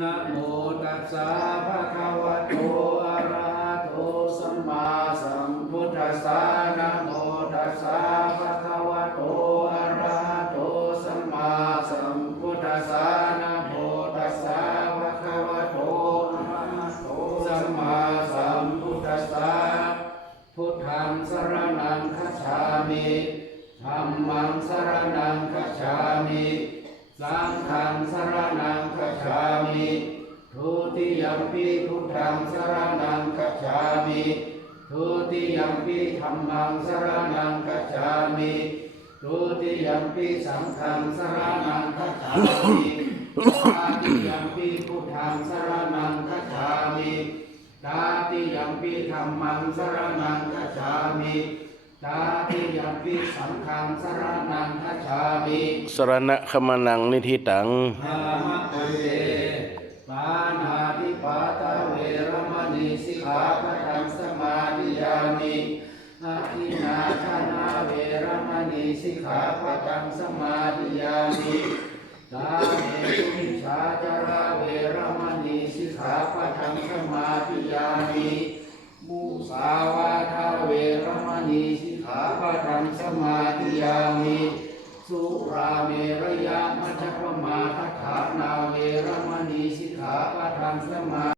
นะโมตัสสะภะคะวะโตอะระหะโตสัมมาสัมพุทธัสสะนะโมตัสสะภะคะวะโตอะระหะโตสัมมาสัมพุทธัสสะนะโมตัสสะภะคะวะโตอะระหะโตสัมมาสัมพุทธัสสะพุทธังสรณังคัจฉามิธัมมังสรณัง มิทุติยัมปิพุทธังสรณังคัจฉามิทุติยัมปิธัมมังสรณังคัจฉามิทุติยัมปิสังฆังสรณังคัจฉามิตาติยัมปิพุทธังสรณังคัจฉามิตาติยัมปิธัมมังสรณังคัจฉามิตาติยัมปิสังฆังสรณังคัจฉามิสรณะขมานังนิธิตังนามะปุเต รมณีสิกขาปะทังสมาธิยามิอาทินาทานาเวรมณีสิกขาปะทังสมาธิยามิตาเมสุมิชาจาราเวรมณีสิกขาปะทังสมาธิยามิมุสาวาทาเวรมณีสิกขาปะทังสมาธิยามิสุราเมรยามัจจปมาทัฐานาเวรมณีสิกขาปะทังสมา